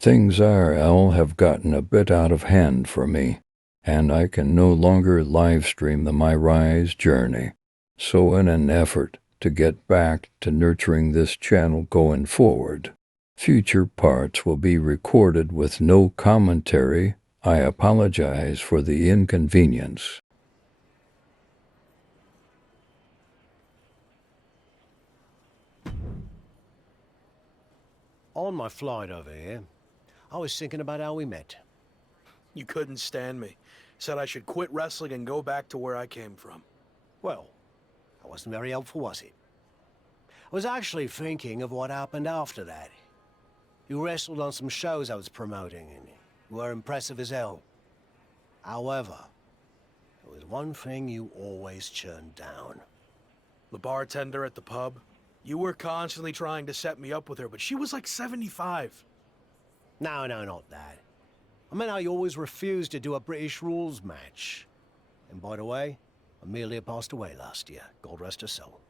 Things IRL have gotten a bit out of hand for me, and I can no longer live stream the MyRise journey. So in an effort to get back to nurturing this channel going forward, future parts will be recorded with no commentary. I apologize for the inconvenience. On my flight over here, I was thinking about how we met. You couldn't stand me. Said I should quit wrestling and go back to where I came from. Well, that wasn't very helpful, was it? I was actually thinking of what happened after that. You wrestled on some shows I was promoting, and you were impressive as hell. However, there was one thing you always turned down. The bartender at the pub? You were constantly trying to set me up with her, but she was like 75. No, not that. I meant how you always refused to do a British rules match. And by the way, Amelia passed away last year. God rest her soul.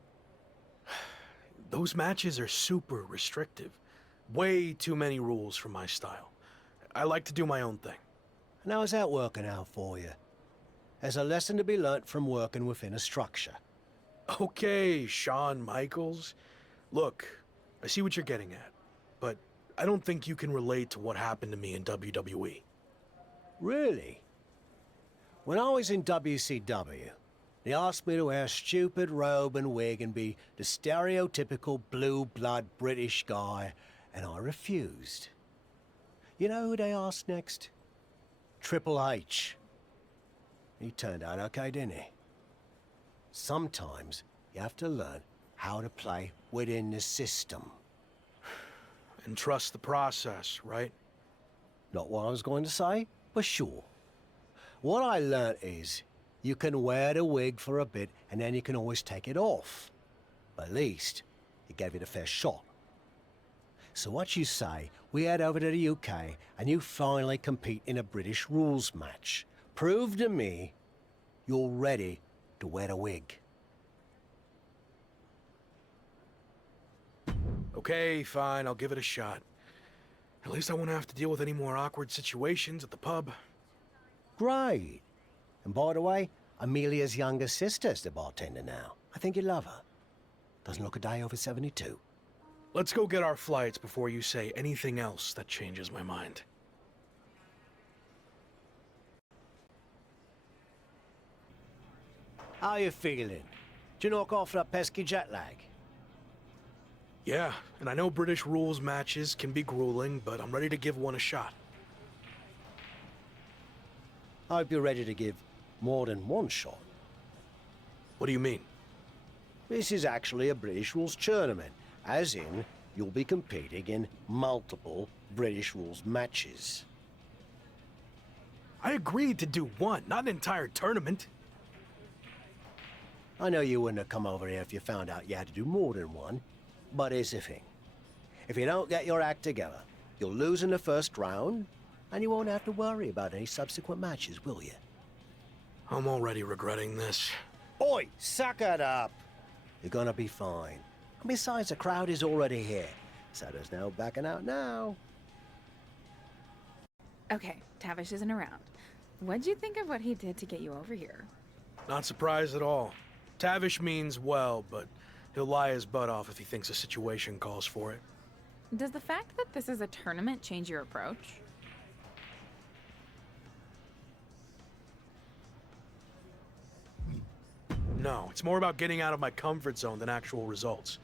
Those matches are super restrictive. Way too many rules for my style. I like to do my own thing. And how's that working out for you? There's a lesson to be learnt from working within a structure. Okay, Shawn Michaels. Look, I see what you're getting at, but I don't think you can relate to what happened to me in WWE. Really? When I was in WCW, they asked me to wear a stupid robe and wig and be the stereotypical blue-blood British guy, and I refused. You know who they asked next? Triple H. He turned out okay, didn't he? Sometimes you have to learn how to play within the system. And trust the process, right? Not what I was going to say, but sure. What I learnt is, you can wear the wig for a bit and then you can always take it off. But at least, you gave it a fair shot. So what you say, we head over to the UK and you finally compete in a British rules match. Prove to me you're ready to wear the wig. Okay, fine, I'll give it a shot. At least I won't have to deal with any more awkward situations at the pub. Great. And by the way, Amelia's younger sister's the bartender now. I think you love her. Doesn't look a day over 72. Let's go get our flights before you say anything else that changes my mind. How you feeling? Did you knock off that pesky jet lag? Yeah, and I know British rules matches can be grueling, but I'm ready to give one a shot. I hope you're ready to give more than one shot. What do you mean? This is actually a British rules tournament, as in, you'll be competing in multiple British rules matches. I agreed to do one, not an entire tournament. I know you wouldn't have come over here if you found out you had to do more than one, but here's the thing. If you don't get your act together, you'll lose in the first round, and you won't have to worry about any subsequent matches, will you? I'm already regretting this. Oi, suck it up! You're gonna be fine. And besides, the crowd is already here, so there's no backing out now. Okay, Tavish isn't around. What'd you think of what he did to get you over here? Not surprised at all. Tavish means well, but he'll lie his butt off if he thinks a situation calls for it. Does the fact that this is a tournament change your approach? No, it's more about getting out of my comfort zone than actual results.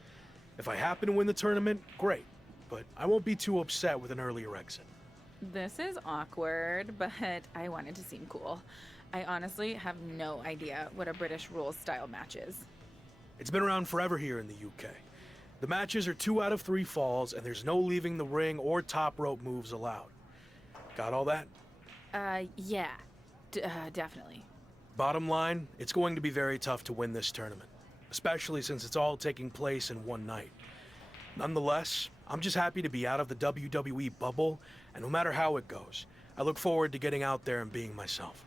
If I happen to win the tournament, great, but I won't be too upset with an earlier exit. This is awkward, but I wanted to seem cool. I honestly have no idea what a British rules style match is. It's been around forever here in the UK. The matches are 2 out of 3 falls, and there's no leaving the ring or top rope moves allowed. Got all that? Yeah. Definitely. Bottom line, it's going to be very tough to win this tournament, especially since it's all taking place in one night. Nonetheless, I'm just happy to be out of the WWE bubble, and no matter how it goes, I look forward to getting out there and being myself.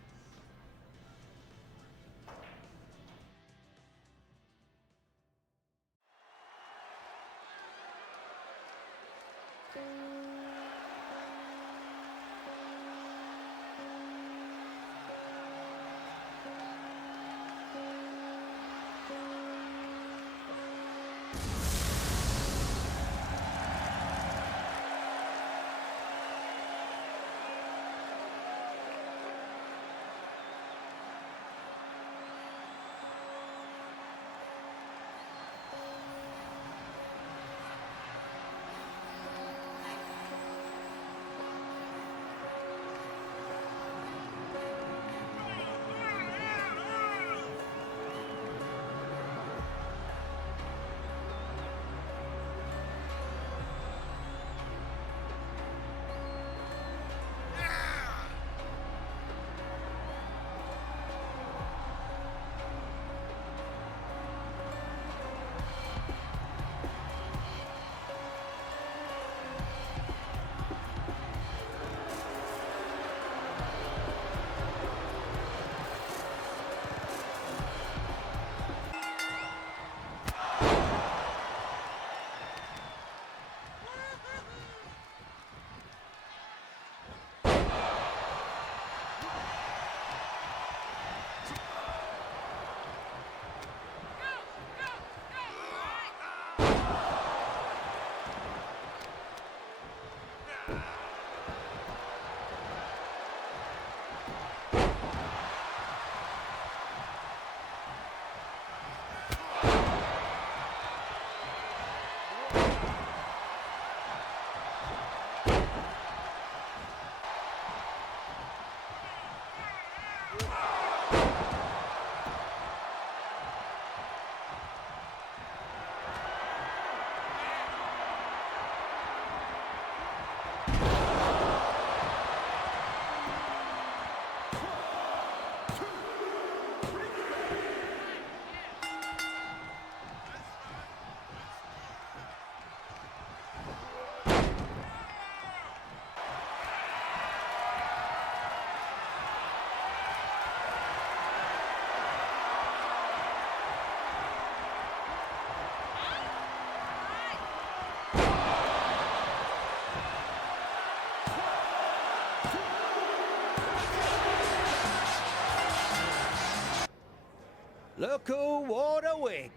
Look who wore the wig.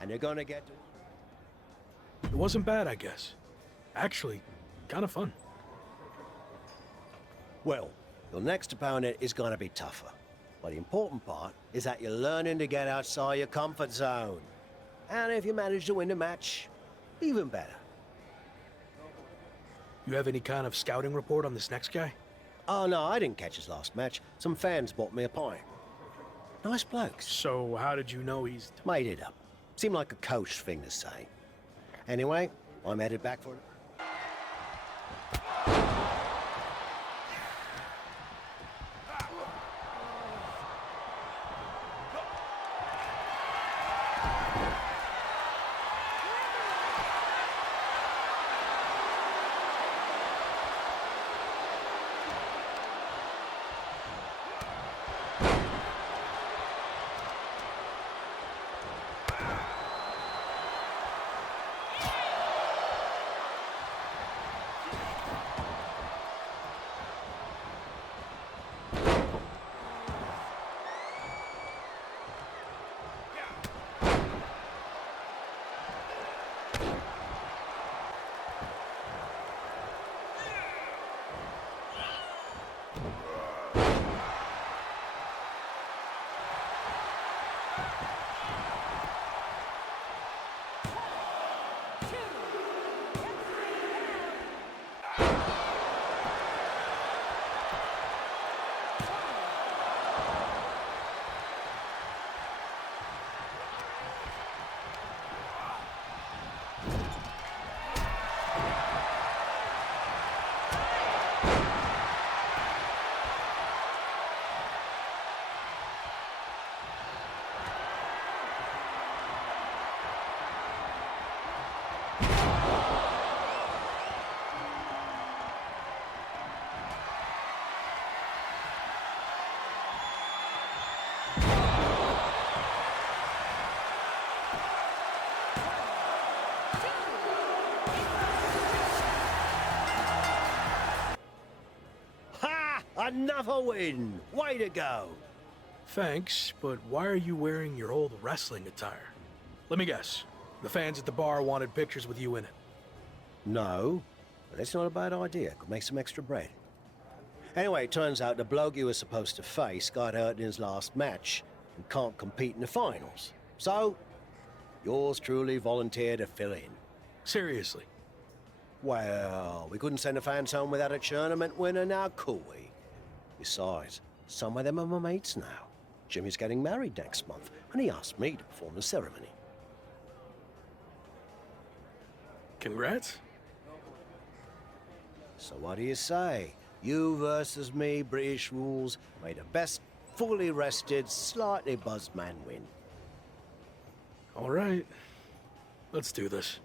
And you're gonna get... It wasn't bad, I guess. Actually, kind of fun. Well, your next opponent is gonna be tougher. But the important part is that you're learning to get outside your comfort zone. And if you manage to win the match, even better. You have any kind of scouting report on this next guy? Oh no, I didn't catch his last match. Some fans bought me a pint. Nice blokes. So how did you know he's... Made it up. Seemed like a coach thing to say. Anyway, I'm headed back for it. Another win! Way to go! Thanks, but why are you wearing your old wrestling attire? Let me guess. The fans at the bar wanted pictures with you in it. No, but that's not a bad idea. Could make some extra bread. Anyway, it turns out the bloke you were supposed to face got hurt in his last match and can't compete in the finals. So, yours truly volunteered to fill in. Seriously. Well, we couldn't send the fans home without a tournament winner now, could we? Besides, some of them are my mates now. Jimmy's getting married next month, and he asked me to perform the ceremony. Congrats. So what do you say? You versus me, British rules. May the best fully rested, slightly buzzed man win. All right. Let's do this.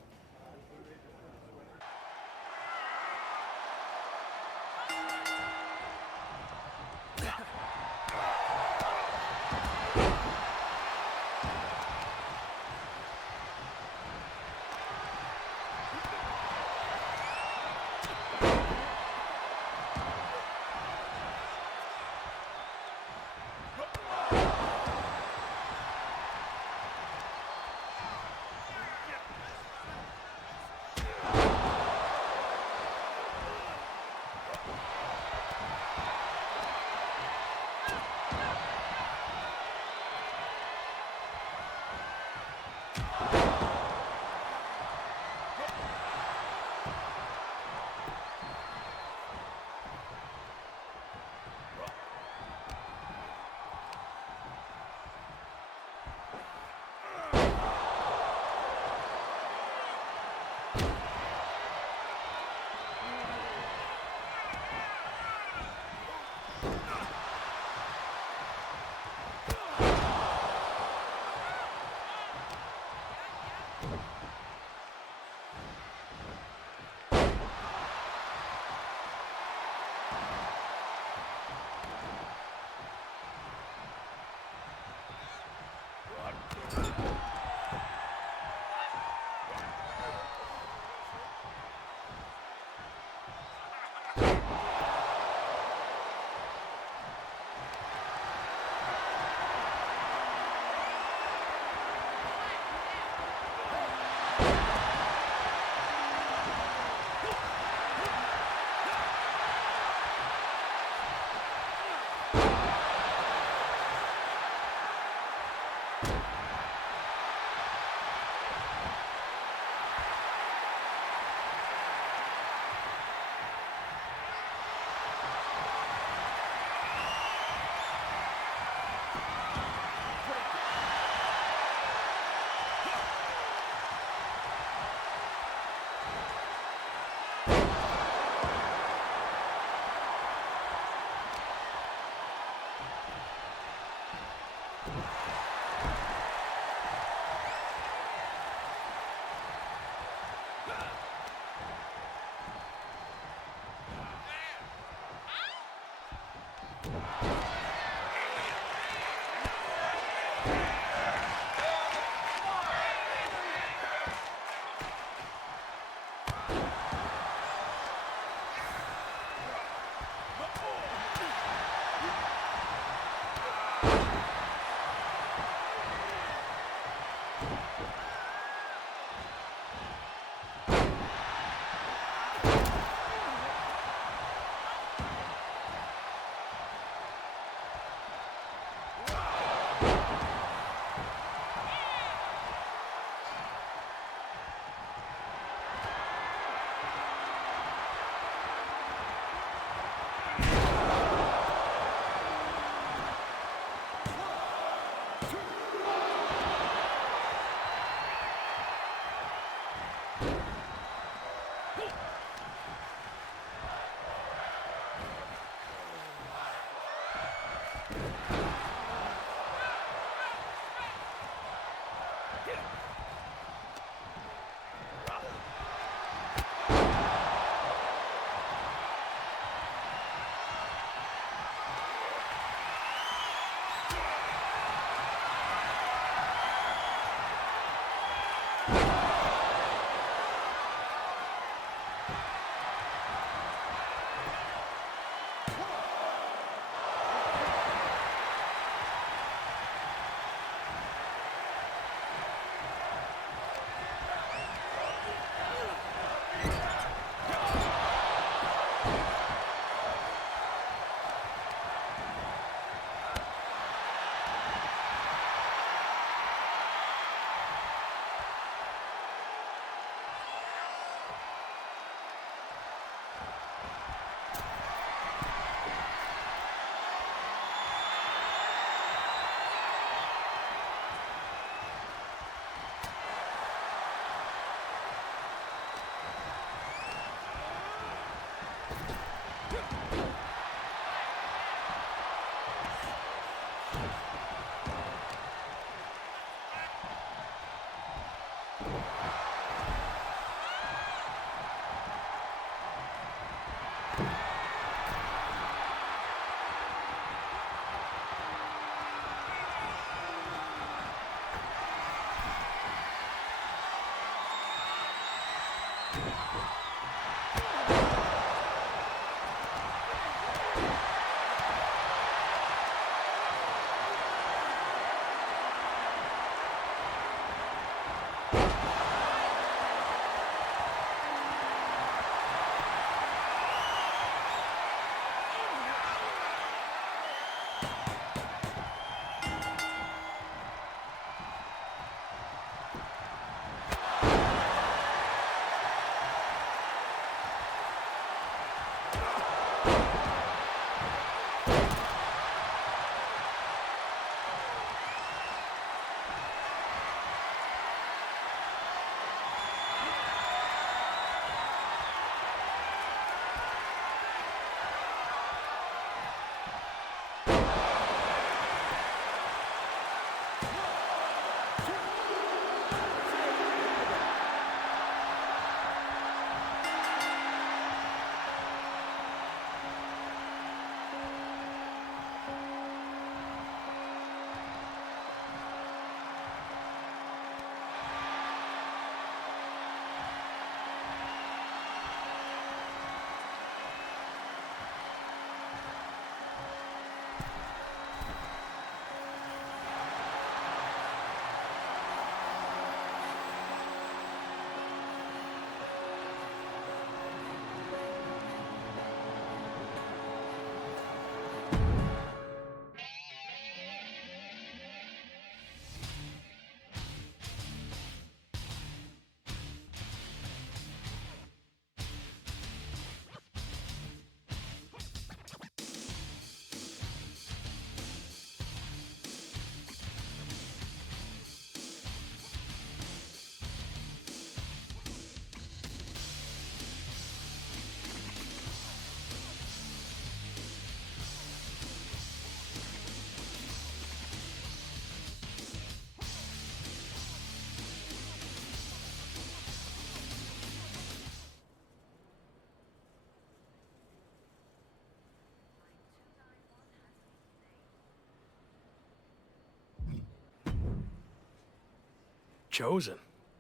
Chosen.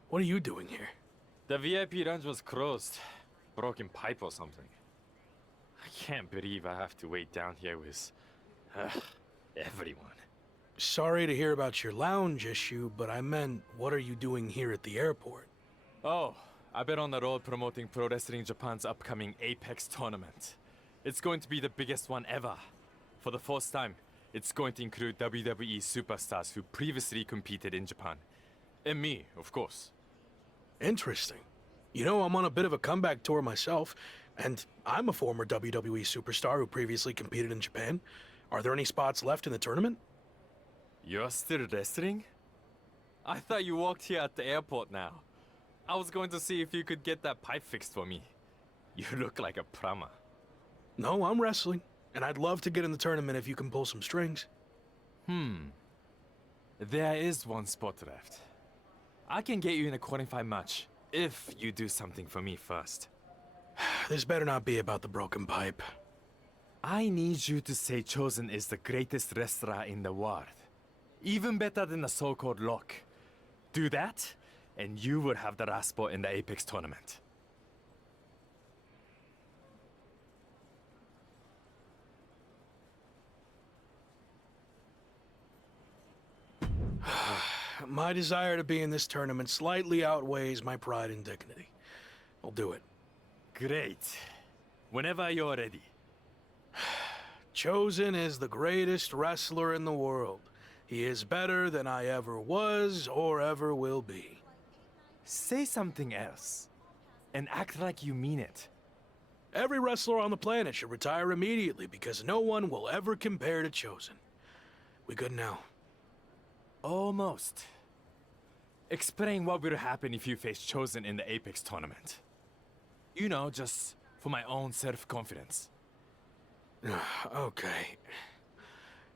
What are you doing here? The VIP lounge was closed. Broken pipe or something. I can't believe I have to wait down here with everyone. Sorry to hear about your lounge issue, but I meant, what are you doing here at the airport? Oh, I've been on the road promoting Pro Wrestling Japan's upcoming Apex tournament. It's going to be the biggest one ever. For the first time, it's going to include WWE superstars who previously competed in Japan. And me, of course. Interesting. You know, I'm on a bit of a comeback tour myself, and I'm a former WWE superstar who previously competed in Japan. Are there any spots left in the tournament? You're still wrestling? I thought you walked here at the airport now. I was going to see if you could get that pipe fixed for me. You look like a prama. No, I'm wrestling, and I'd love to get in the tournament if you can pull some strings. There is one spot left. I can get you in a qualifying match, if you do something for me first. This better not be about the broken pipe. I need you to say Chosen is the greatest wrestler in the world. Even better than the so-called Lock. Do that, and you will have the last spot in the Apex tournament. My desire to be in this tournament slightly outweighs my pride and dignity. I'll do it. Great. Whenever you're ready. Chosen is the greatest wrestler in the world. He is better than I ever was or ever will be. Say something else. And act like you mean it. Every wrestler on the planet should retire immediately because no one will ever compare to Chosen. We good now? Almost. Explain what will happen if you face Chosen in the Apex tournament. You know, just for my own self-confidence. Okay.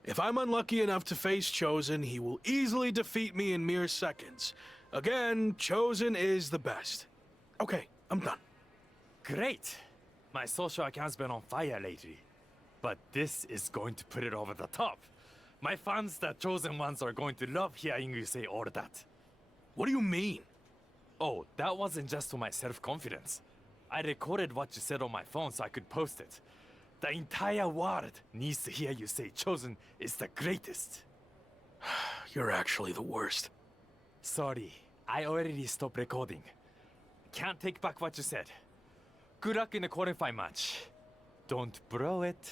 If I'm unlucky enough to face Chosen, he will easily defeat me in mere seconds. Again, Chosen is the best. Okay, I'm done. Great! My social account's been on fire lately. But this is going to put it over the top. My fans, the Chosen ones, are going to love hearing you say all that. What do you mean? Oh, that wasn't just for my self-confidence. I recorded what you said on my phone so I could post it. The entire world needs to hear you say Chosen is the greatest. You're actually the worst. Sorry, I already stopped recording. Can't take back what you said. Good luck in the qualifying match. Don't blow it.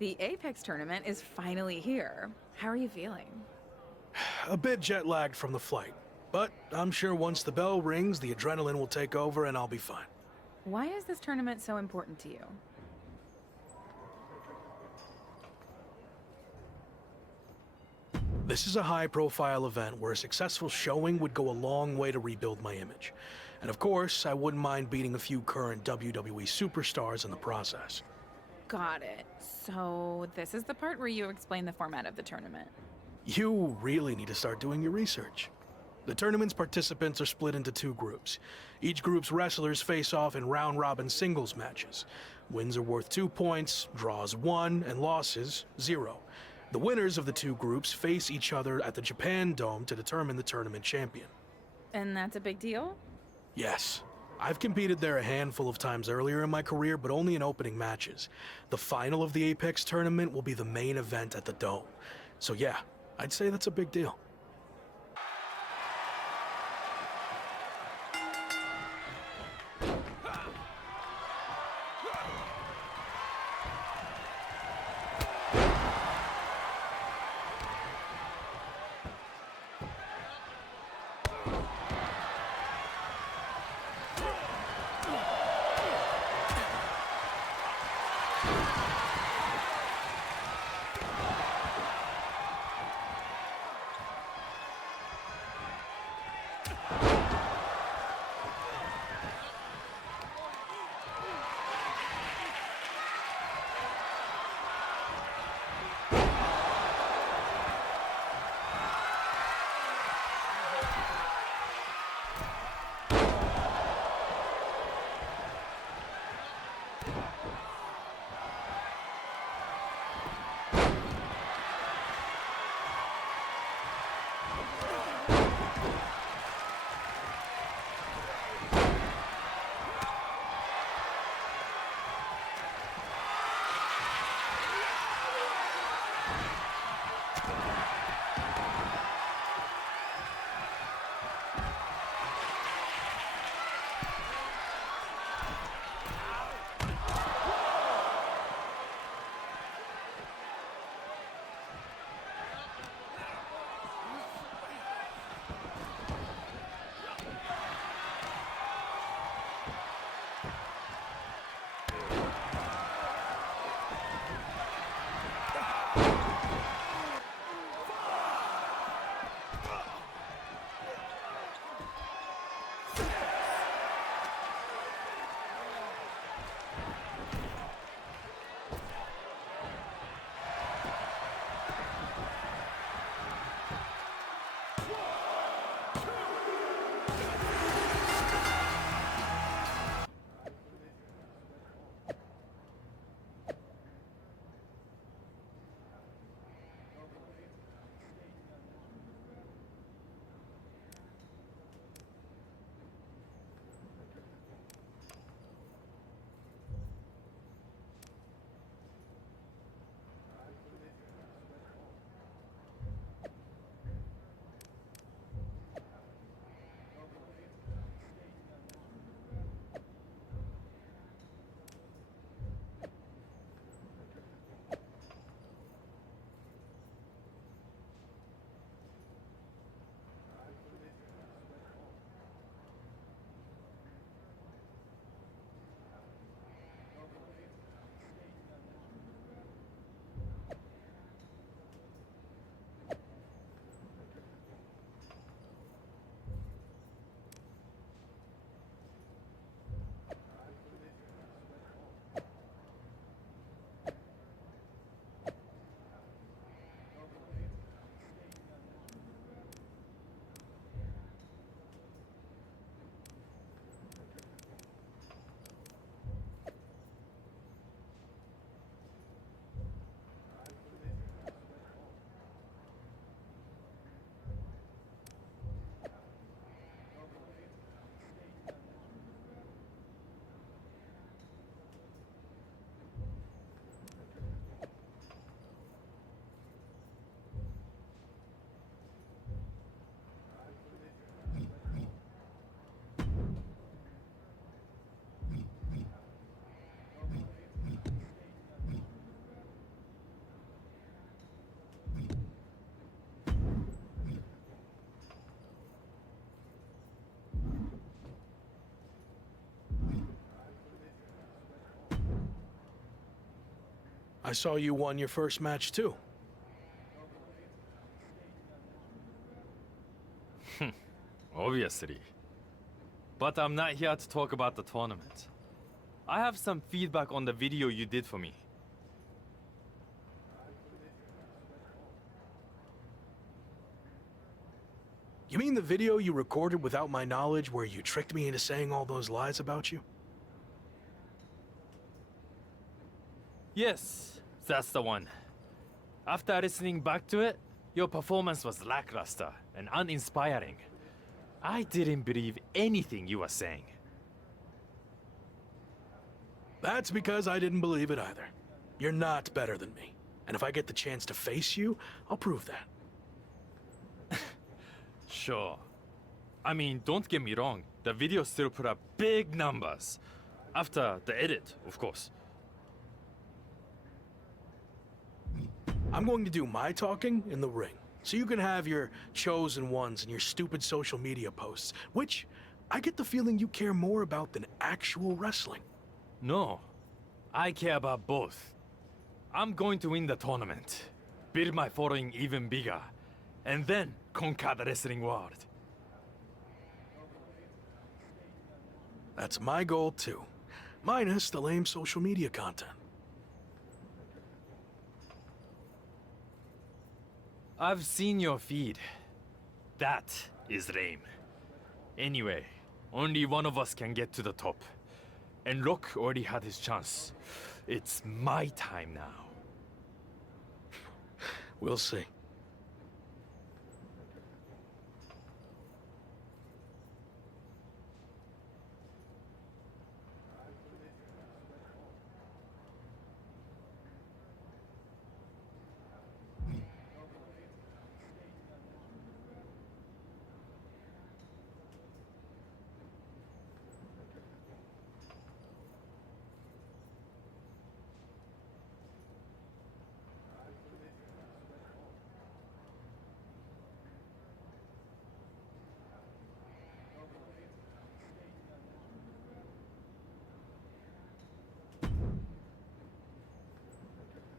The Apex tournament is finally here. How are you feeling? A bit jet lagged from the flight, but I'm sure once the bell rings, the adrenaline will take over and I'll be fine. Why is this tournament so important to you? This is a high-profile event where a successful showing would go a long way to rebuild my image. And of course, I wouldn't mind beating a few current WWE superstars in the process. Got it. So this is the part where you explain the format of the tournament. You really need to start doing your research. The tournament's participants are split into 2 groups. Each group's wrestlers face off in round-robin singles matches. Wins are worth 2 points, draws 1, and losses 0. The winners of the 2 groups face each other at the Japan Dome to determine the tournament champion. And that's a big deal? Yes. I've competed there a handful of times earlier in my career, but only in opening matches. The final of the Apex tournament will be the main event at the Dome. So yeah, I'd say that's a big deal. I saw you won your first match too. Obviously. But I'm not here to talk about the tournament. I have some feedback on the video you did for me. You mean the video you recorded without my knowledge where you tricked me into saying all those lies about you? Yes, that's the one. After listening back to it, your performance was lackluster and uninspiring. I didn't believe anything you were saying. That's because I didn't believe it either. You're not better than me. And if I get the chance to face you, I'll prove that. Sure. I mean, don't get me wrong, the video still put up big numbers. After the edit, of course. I'm going to do my talking in the ring, so you can have your chosen ones and your stupid social media posts, which I get the feeling you care more about than actual wrestling. No, I care about both. I'm going to win the tournament, build my following even bigger, and then conquer the wrestling world. That's my goal too, minus the lame social media content. I've seen your feed. That is lame. Anyway, only one of us can get to the top. And Rock already had his chance. It's my time now. We'll see.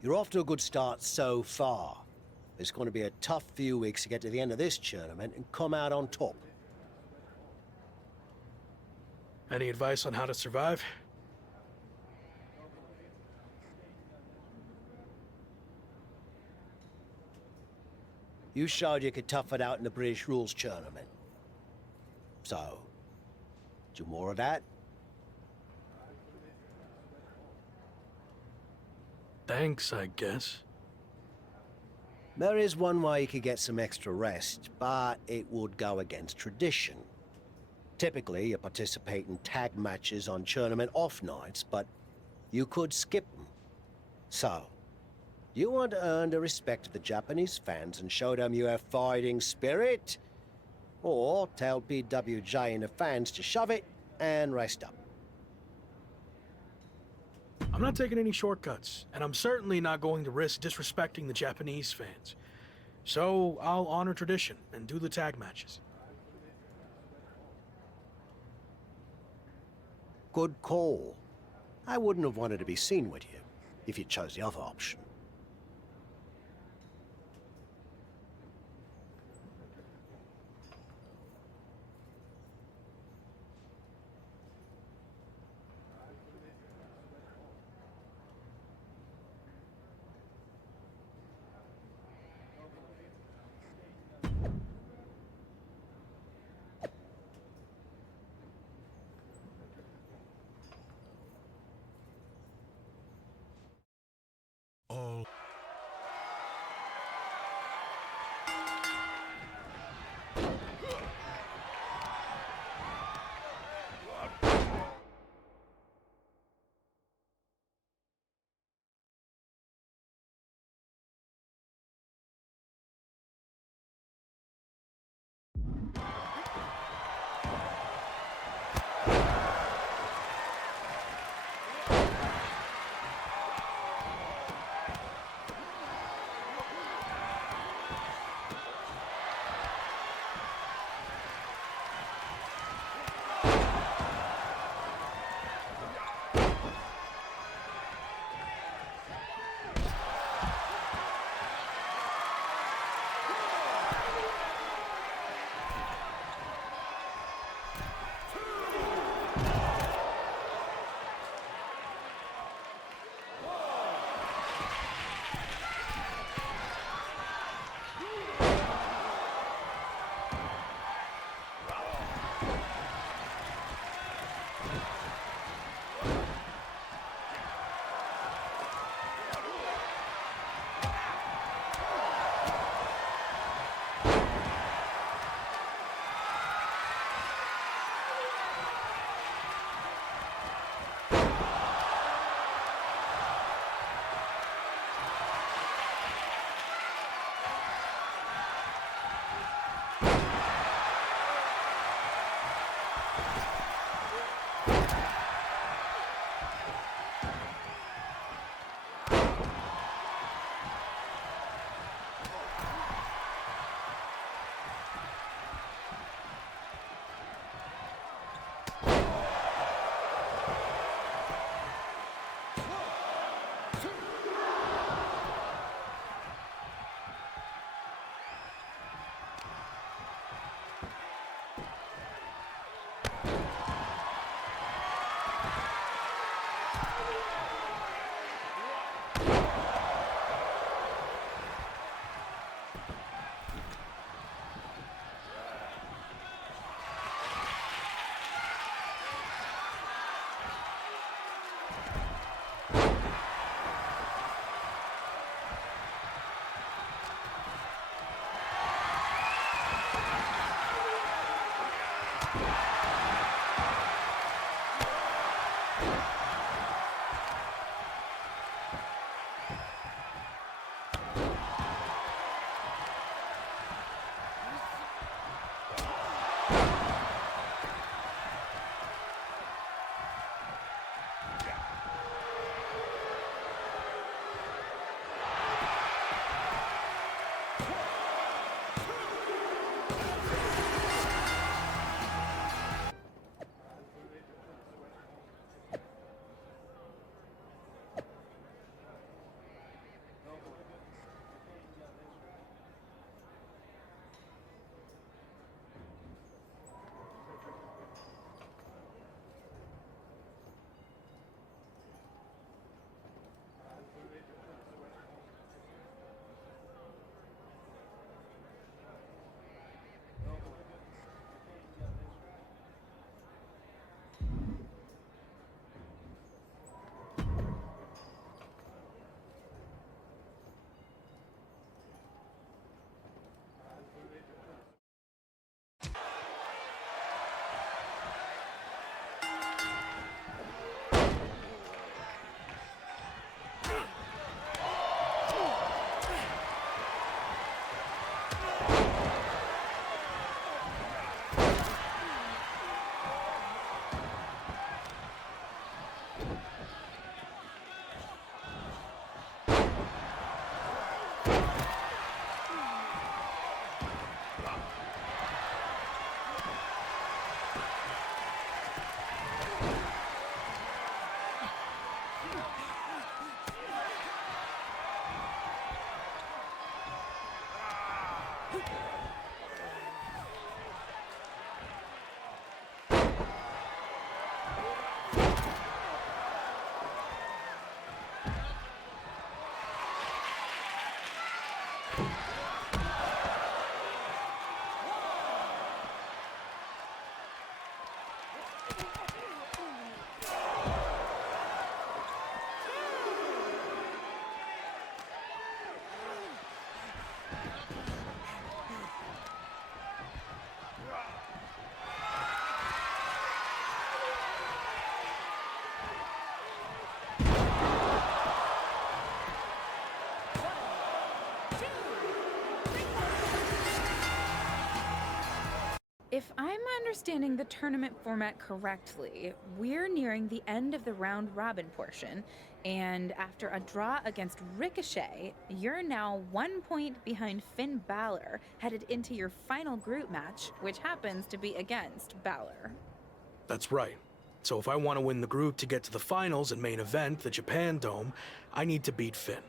You're off to a good start so far. It's going to be a tough few weeks to get to the end of this tournament and come out on top. Any advice on how to survive? You showed you could tough it out in the British Rules tournament. So, do more of that? Thanks, I guess. There is one way you could get some extra rest, but it would go against tradition. Typically, you participate in tag matches on tournament off nights, but you could skip them. So, you want to earn the respect of the Japanese fans and show them you have fighting spirit? Or tell PWJ and the fans to shove it and rest up. I'm not taking any shortcuts, and I'm certainly not going to risk disrespecting the Japanese fans. So I'll honor tradition and do the tag matches. Good call. I wouldn't have wanted to be seen with you if you chose the other option. If I'm understanding the tournament format correctly, we're nearing the end of the round robin portion, and after a draw against Ricochet, you're now 1 point behind Finn Balor, headed into your final group match, which happens to be against Balor. That's right. So if I want to win the group to get to the finals and main event, the Japan Dome, I need to beat Finn.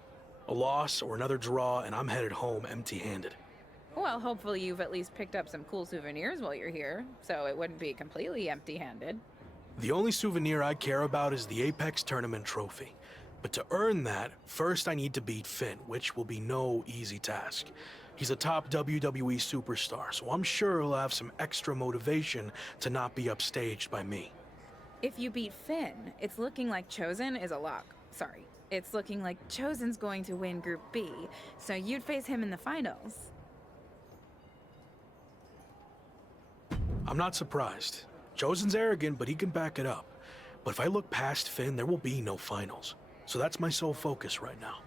A loss or another draw, and I'm headed home empty-handed. Well, hopefully you've at least picked up some cool souvenirs while you're here, so it wouldn't be completely empty-handed. The only souvenir I care about is the Apex Tournament trophy. But to earn that, first I need to beat Finn, which will be no easy task. He's a top WWE superstar, so I'm sure he'll have some extra motivation to not be upstaged by me. If you beat Finn, it's looking like Chosen is a lock. Sorry, it's looking like Chosen's going to win Group B, so you'd face him in the finals. I'm not surprised. Chosen's arrogant, but he can back it up. But if I look past Finn, there will be no finals. So that's my sole focus right now.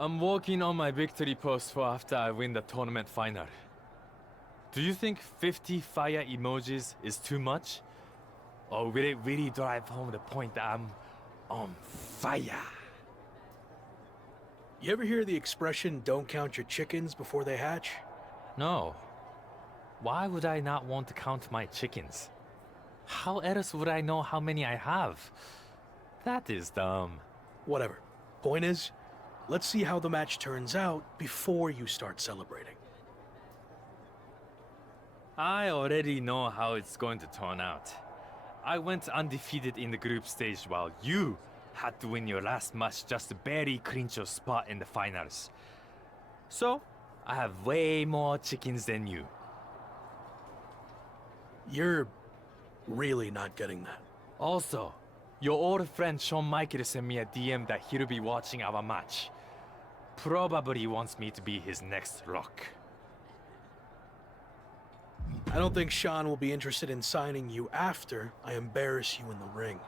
I'm working on my victory post for after I win the tournament final. Do you think 50 fire emojis is too much? Or will it really drive home the point that I'm on fire? You ever hear the expression, don't count your chickens before they hatch? No. Why would I not want to count my chickens? How else would I know how many I have? That is dumb. Whatever. Point is, let's see how the match turns out before you start celebrating. I already know how it's going to turn out. I went undefeated in the group stage while you had to win your last match just to barely clinch your spot in the finals. So, I have way more chickens than you. You're really not getting that. Also, your old friend Shawn Michaels sent me a DM that he'll be watching our match. Probably wants me to be his next Rock. I don't think Sean will be interested in signing you after I embarrass you in the ring.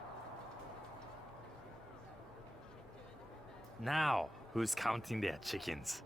Now, who's counting their chickens?